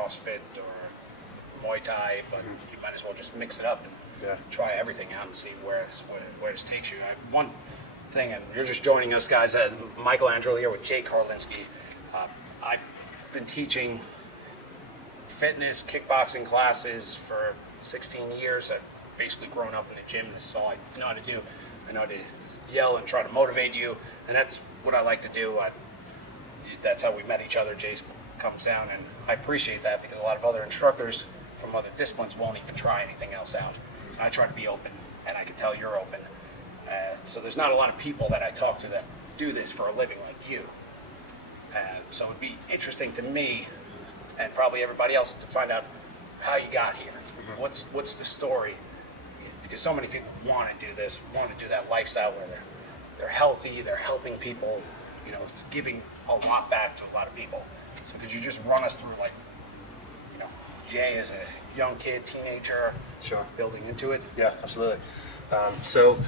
CrossFit or Muay Thai, but you might as well just mix it up and try everything out and see where this takes you. One thing, and you're just joining us, guys. Michael Andreula here with Jay Karlinski. I've been teaching fitness, kickboxing classes for 16 years. I've basically grown up in the gym. This is all I know how to do. I know how to yell and try to motivate you, and that's what I like to do. That's how we met each other. Jay comes down, and I appreciate that because a lot of other instructors from other disciplines won't even try anything else out. And I try to be open, and I can tell you're open. So there's not a lot of people that I talk to that do this for a living like you. So it'd be interesting to me, and probably everybody else, to find out how you got here. What's the story? Because so many people want to do this, want to do that lifestyle where they're healthy, they're helping people. You know, it's giving a lot back to a lot of people. So could you just run us through, like, you know, Jay as a young kid, teenager, building into it? Yeah, absolutely. So,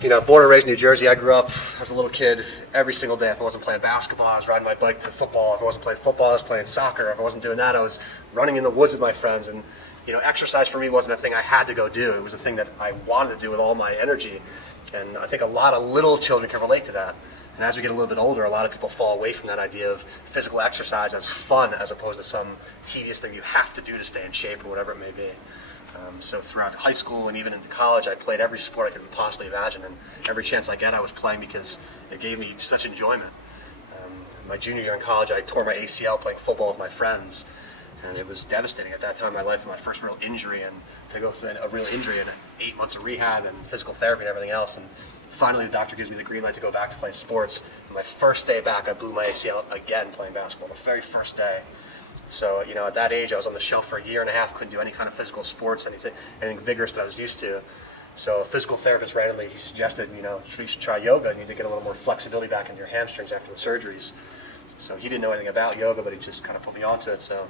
you know, born and raised in New Jersey. I grew up as a little kid every single day. If I wasn't playing basketball, I was riding my bike to football. If I wasn't playing football, I was playing soccer. If I wasn't doing that, I was running in the woods with my friends. And, you know, exercise for me wasn't a thing I had to go do. It was a thing that I wanted to do with all my energy. And I think a lot of little children can relate to that. And as we get a little bit older, a lot of people fall away from that idea of physical exercise as fun as opposed to some tedious thing you have to do to stay in shape or whatever it may be. So throughout high school and even into college, I played every sport I could possibly imagine, and every chance I get, I was playing because it gave me such enjoyment. My junior year in college, I tore my ACL playing football with my friends, and it was devastating at that time in my life, my first real injury, and to go through a real injury and 8 months of rehab and physical therapy and everything else. And finally, the doctor gives me the green light to go back to playing sports. And my first day back, I blew my ACL again playing basketball, the very first day. So, you know, at that age, I was on the shelf for a year and a half, couldn't do any kind of physical sports, anything vigorous that I was used to. So a physical therapist randomly, he suggested, you know, you should try yoga. You need to get a little more flexibility back into your hamstrings after the surgeries. So he didn't know anything about yoga, but he just kind of put me onto it. So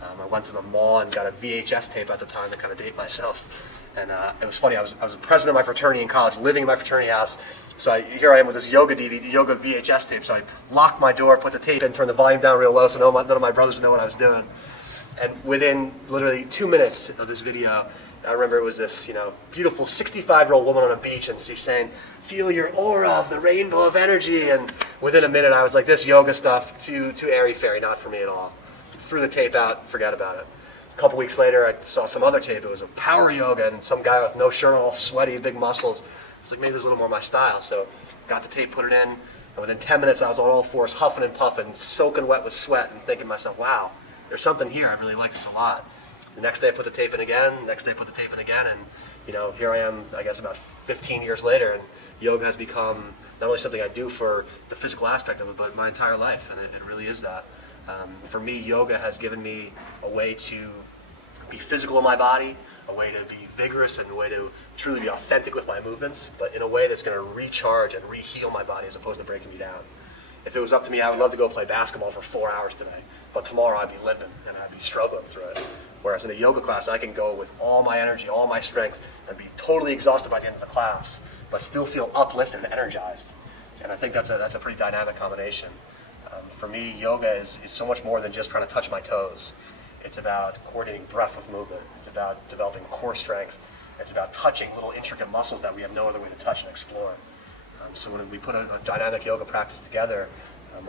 I went to the mall and got a VHS tape at the time to kind of date myself. And it was funny, I was the president of my fraternity in college, living in my fraternity house. So here I am with this yoga DVD, yoga VHS tape. So I locked my door, put the tape in, turned the volume down real low so none of my brothers would know what I was doing. And within literally 2 minutes of this video, I remember it was this, you know, beautiful 65-year-old woman on a beach, and she's saying, "Feel your aura of the rainbow of energy." And within a minute, I was like, this yoga stuff, too airy-fairy, not for me at all. Threw the tape out, forget about it. A couple weeks later, I saw some other tape. It was a power yoga, and some guy with no shirt on, all sweaty, big muscles. I was like, maybe this is a little more my style. So got the tape, put it in, and within 10 minutes, I was on all fours, huffing and puffing, soaking wet with sweat, and thinking to myself, wow, there's something here. I really like this a lot. The next day, I put the tape in again. The next day, I put the tape in again, and, you know, here I am, I guess, about 15 years later, and yoga has become not only something I do for the physical aspect of it, but my entire life, and it really is that. For me, yoga has given me a way to be physical in my body, a way to be vigorous, and a way to truly be authentic with my movements, but in a way that's going to recharge and re-heal my body as opposed to breaking me down. If it was up to me, I would love to go play basketball for 4 hours today, but tomorrow I'd be limping and I'd be struggling through it. Whereas in a yoga class, I can go with all my energy, all my strength, and be totally exhausted by the end of the class, but still feel uplifted and energized. And I think that's a pretty dynamic combination. For me, yoga is so much more than just trying to touch my toes. It's about coordinating breath with movement. It's about developing core strength. It's about touching little intricate muscles that we have no other way to touch and explore. So when we put a dynamic yoga practice together,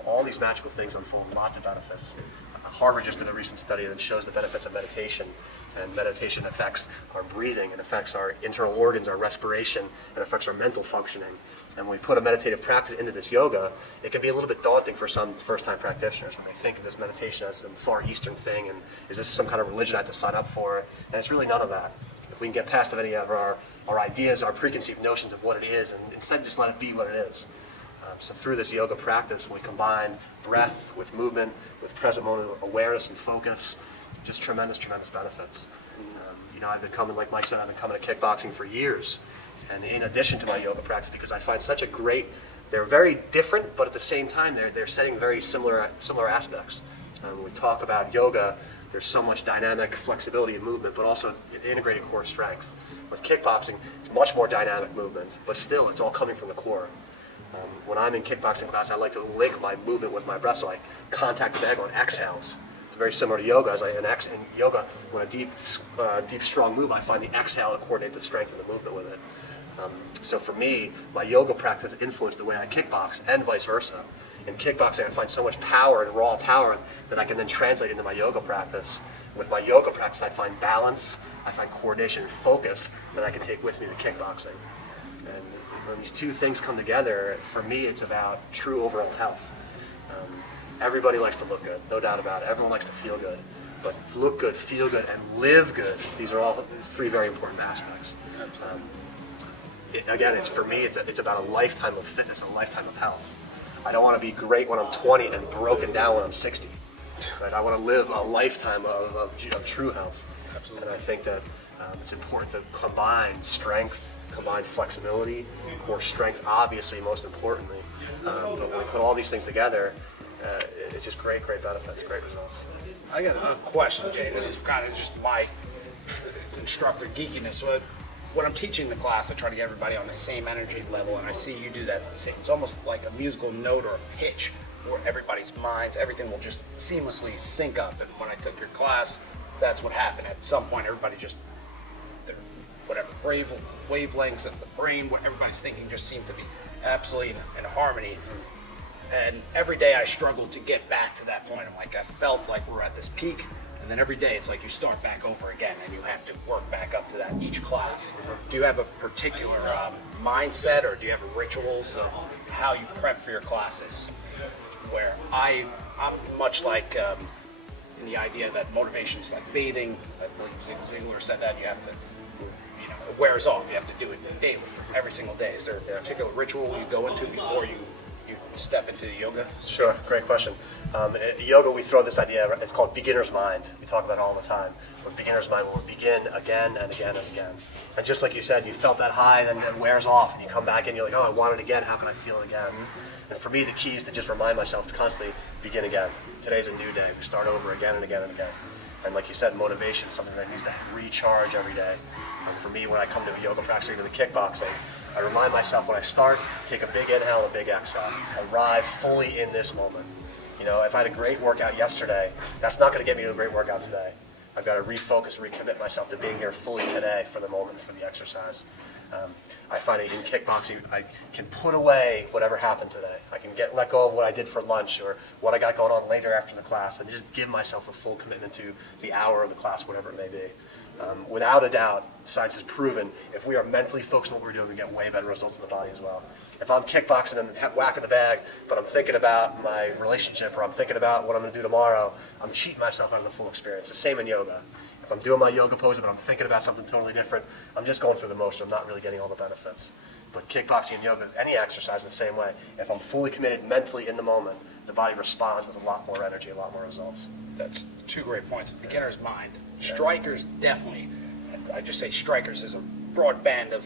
all these magical things unfold lots of benefits. Harvard just did a recent study that shows the benefits of meditation. And meditation affects our breathing, it affects our internal organs, our respiration, it affects our mental functioning. And when we put a meditative practice into this yoga, it can be a little bit daunting for some first-time practitioners when they think of this meditation as some Far Eastern thing, and is this some kind of religion I have to sign up for? And it's really none of that. If we can get past any of our ideas, our preconceived notions of what it is, and instead just let it be what it is. So through this yoga practice, we combine breath with movement, with present moment awareness and focus, just tremendous, tremendous benefits. You know, I've been coming, like Mike said, I've been coming to kickboxing for years. And in addition to my yoga practice, because I find such a great, they're very different, but at the same time, they're setting very similar aspects. When we talk about yoga, there's so much dynamic flexibility and movement, but also integrated core strength. With kickboxing, it's much more dynamic movement, but still, it's all coming from the core. When I'm in kickboxing class, I like to link my movement with my breath, so I contact the bag on exhales. It's very similar to yoga. In yoga, when a deep, strong move, I find the exhale to coordinate the strength of the movement with it. So for me, my yoga practice influenced the way I kickbox and vice versa. In kickboxing, I find so much power and raw power that I can then translate into my yoga practice. With my yoga practice, I find balance, I find coordination and focus that I can take with me to kickboxing. And when these two things come together, for me, it's about true overall health. Everybody likes to look good, no doubt about it. Everyone likes to feel good. But look good, feel good, and live good, these are all three very important aspects. For me, it's about a lifetime of fitness, a lifetime of health. I don't want to be great when I'm 20 and broken down when I'm 60. Right? I want to live a lifetime of true health. Absolutely. And I think that it's important to combine strength, combine flexibility, core strength, obviously, most importantly. But when we put all these things together, it's just great benefits, great results. I got a question, Jay. This is kind of just my instructor geekiness. When I'm teaching the class, I try to get everybody on the same energy level, and I see you do that. It's almost like a musical note or a pitch, where everybody's minds, everything will just seamlessly sync up. And when I took your class, that's what happened. At some point, everybody just, their whatever wavelengths of the brain, what everybody's thinking just seemed to be absolutely in harmony. And every day I struggled to get back to that point. I'm like, I felt like we're at this peak, and then every day it's like you start back over again, and you have to work back up to that each class. Do you have a particular mindset, or do you have rituals of how you prep for your classes? Where I'm much like in the idea that motivation is like bathing. I believe Zig Ziglar said that you have to, it wears off. You have to do it daily, every single day. Is there a particular ritual you go into before you step into yoga? Sure, great question. In yoga, we throw this idea, it's called beginner's mind. We talk about it all the time. But beginner's mind will begin again and again and again. And just like you said, you felt that high, then it wears off, and you come back and you're like, oh, I want it again, how can I feel it again? And for me, the key is to just remind myself to constantly begin again. Today's a new day. We start over again and again and again. And like you said, motivation is something that needs to recharge every day. And for me, when I come to a yoga practice or even the kickboxing, I remind myself when I start, take a big inhale and a big exhale. Arrive fully in this moment. If I had a great workout yesterday, that's not going to get me to a great workout today. I've got to refocus, recommit myself to being here fully today for the moment, for the exercise. I find in kickboxing, I can put away whatever happened today. I can let go of what I did for lunch or what I got going on later after the class, and just give myself the full commitment to the hour of the class, whatever it may be. Without a doubt, science has proven if we are mentally focused on what we're doing, we get way better results in the body as well. If I'm kickboxing and whacking the bag, but I'm thinking about my relationship or I'm thinking about what I'm going to do tomorrow, I'm cheating myself out of the full experience. The same in yoga. If I'm doing my yoga pose, but I'm thinking about something totally different, I'm just going through the motion. I'm not really getting all the benefits. But kickboxing and yoga, any exercise the same way. If I'm fully committed mentally in the moment, the body responds with a lot more energy, a lot more results. That's two great points. Beginner's mind. Strikers definitely, I just say strikers is a broad band of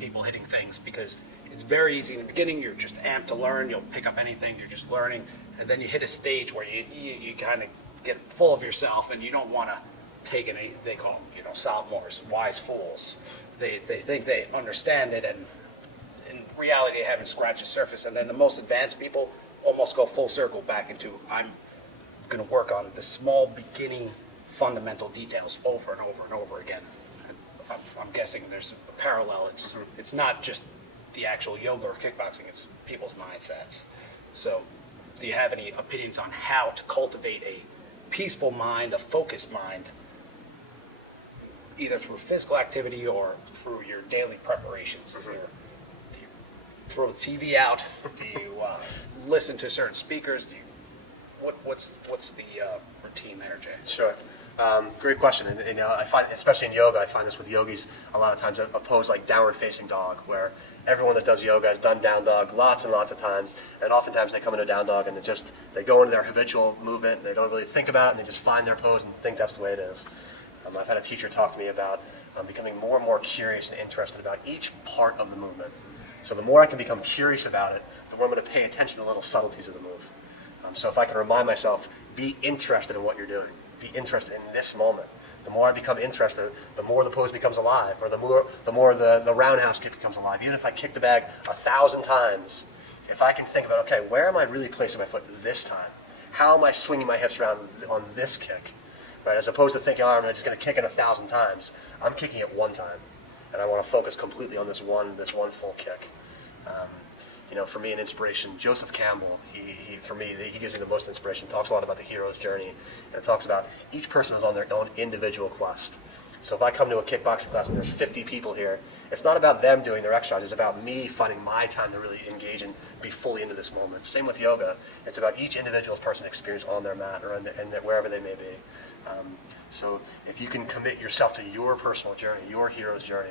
people hitting things because it's very easy in the beginning. You're just amped to learn. You'll pick up anything. You're just learning. And then you hit a stage where you kind of get full of yourself and you don't want to take any, they call them, sophomores, wise fools. They think they understand it, and in reality they haven't scratched the surface. And then the most advanced people almost go full circle back into, I'm going to work on the small beginning fundamental details over and over and over again. I'm guessing there's a parallel. It's not just the actual yoga or kickboxing, it's people's mindsets. So do you have any opinions on how to cultivate a peaceful mind, a focused mind, either through physical activity or through your daily preparations? Do you throw the TV out? Do you listen to certain speakers? What's the routine there, Jay? Sure. Great question. And I find, especially in yoga, I find this with yogis a lot of times, a pose like downward facing dog, where everyone that does yoga has done down dog lots and lots of times, and oftentimes they come into down dog and they go into their habitual movement, and they don't really think about it, and they just find their pose and think that's the way it is. I've had a teacher talk to me about becoming more and more curious and interested about each part of the movement. So the more I can become curious about it, the more I'm going to pay attention to little subtleties of the move. So if I can remind myself, be interested in what you're doing. Be interested in this moment. The more I become interested, the more the pose becomes alive, or the more the roundhouse kick becomes alive. Even if I kick the bag 1,000 times, if I can think about, okay, where am I really placing my foot this time? how am I swinging my hips around on this kick, right? As opposed to thinking, oh, I'm just going to kick it 1,000 times. I'm kicking it one time, and I want to focus completely on this one full kick. For me, an inspiration, Joseph Campbell, for me, he gives me the most inspiration. Talks a lot about the hero's journey, and it talks about each person is on their own individual quest. So if I come to a kickboxing class and there's 50 people here, it's not about them doing their exercise. It's about me finding my time to really engage and be fully into this moment. Same with yoga. It's about each individual person experience on their mat or wherever they may be. So if you can commit yourself to your personal journey, your hero's journey,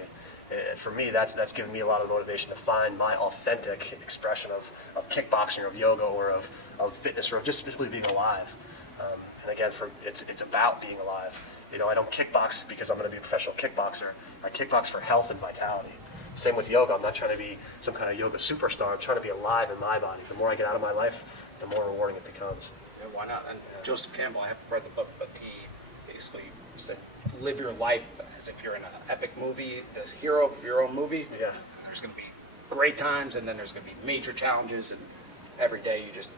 for me, that's given me a lot of motivation to find my authentic expression of kickboxing or of yoga or of fitness or of just simply being alive. And again, it's about being alive. I don't kickbox because I'm going to be a professional kickboxer. I kickbox for health and vitality. Same with yoga. I'm not trying to be some kind of yoga superstar. I'm trying to be alive in my body. The more I get out of my life, the more rewarding it becomes. Yeah, why not? And Joseph Campbell, I haven't read the book, but he basically said, live your life as if you're in an epic movie, the hero of your own movie. Yeah. There's going to be great times, and then there's going to be major challenges, and every day you just,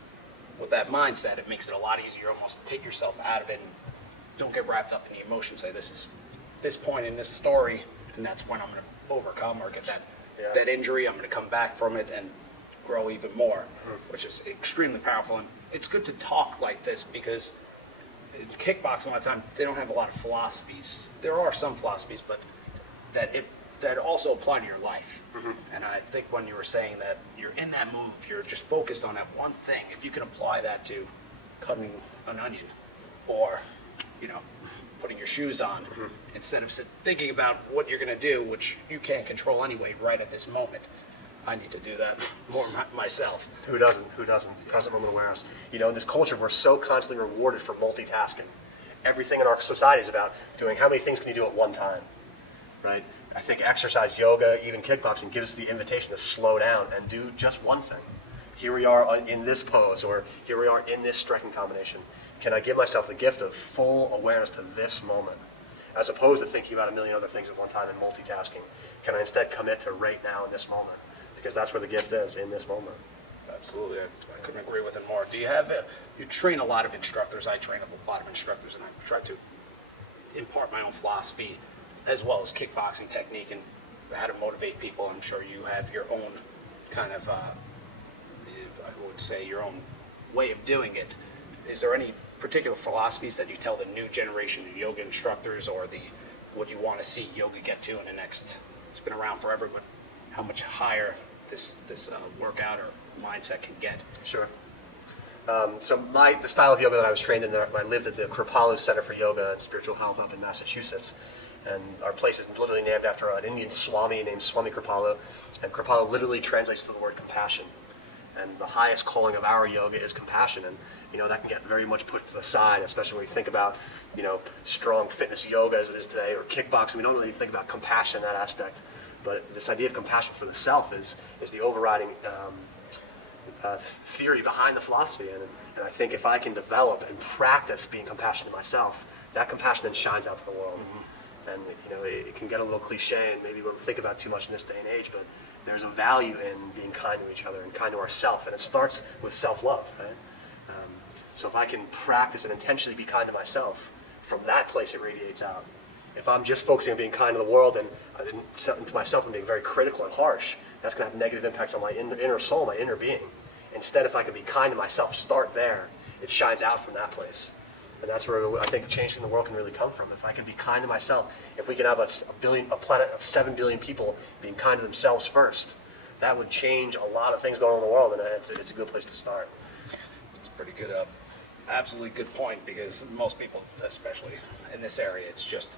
with that mindset, it makes it a lot easier almost to take yourself out of it and don't get wrapped up in the emotions. Say, this is this point in this story, and that's when I'm going to overcome or get that injury. I'm going to come back from it and grow even more, which is extremely powerful. And it's good to talk like this because in kickboxing, a lot of time, they don't have a lot of philosophies. There are some philosophies, but that also apply to your life. And I think when you were saying that you're in that move, you're just focused on that one thing. If you can apply that to cutting an onion or putting your shoes on, instead of thinking about what you're going to do, which you can't control anyway right at this moment. I need to do that more myself. Who doesn't? Present moment awareness. In this culture, we're so constantly rewarded for multitasking. Everything in our society is about doing how many things can you do at one time, right? I think exercise, yoga, even kickboxing gives us the invitation to slow down and do just one thing. Here we are in this pose, or here we are in this striking combination. Can I give myself the gift of full awareness to this moment, as opposed to thinking about a million other things at one time and multitasking? Can I instead commit to right now in this moment? Because that's where the gift is, in this moment. Absolutely. I couldn't agree with it more. Do you have you train a lot of instructors. I train a lot of instructors, and I try to impart my own philosophy as well as kickboxing technique and how to motivate people. I'm sure you have your own kind of, I would say, your own way of doing it. Is there any particular philosophies that you tell the new generation of yoga instructors, or what you want to see yoga get to in the next? It's been around forever, but how much higher this workout or mindset can get? Sure. So the style of yoga that I was trained in, I lived at the Kripalu Center for Yoga and Spiritual Health up in Massachusetts, and our place is literally named after an Indian Swami named Swami Kripalu, and Kripalu literally translates to the word compassion. And the highest calling of our yoga is compassion, and that can get very much put to the side, especially when we think about strong fitness yoga as it is today, or kickboxing. We don't really think about compassion in that aspect, but this idea of compassion for the self is the overriding theory behind the philosophy. And I think if I can develop and practice being compassionate to myself, that compassion then shines out to the world. And it can get a little cliche, and maybe we don't think about too much in this day and age, but there's a value in being kind to each other and kind to ourselves, and it starts with self-love, right? So if I can practice and intentionally be kind to myself, from that place it radiates out. If I'm just focusing on being kind to the world and to myself and being very critical and harsh, that's going to have negative impacts on my inner soul, my inner being. Instead, if I can be kind to myself, start there, it shines out from that place. And that's where I think change in the world can really come from. If I can be kind to myself, if we can have a planet of 7 billion people being kind to themselves first, that would change a lot of things going on in the world, and it's a good place to start. It's pretty good, absolutely good point, because most people, especially in this area, it's just,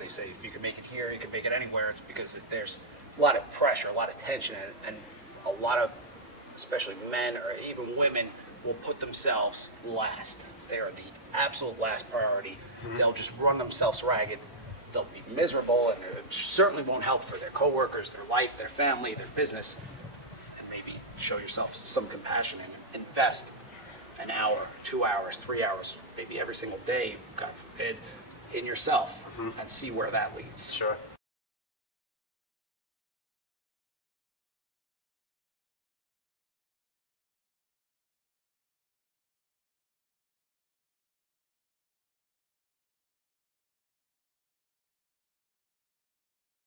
they say if you can make it here, you can make it anywhere. It's because there's a lot of pressure, a lot of tension, and a lot of, especially men or even women, will put themselves last. They are the absolute last priority. They'll just run themselves ragged. They'll be miserable, and it certainly won't help for their coworkers, their life, their family, their business. And maybe show yourself some compassion and invest an hour, 2 hours, 3 hours, maybe every single day, God forbid, in yourself, and see where that leads. Sure.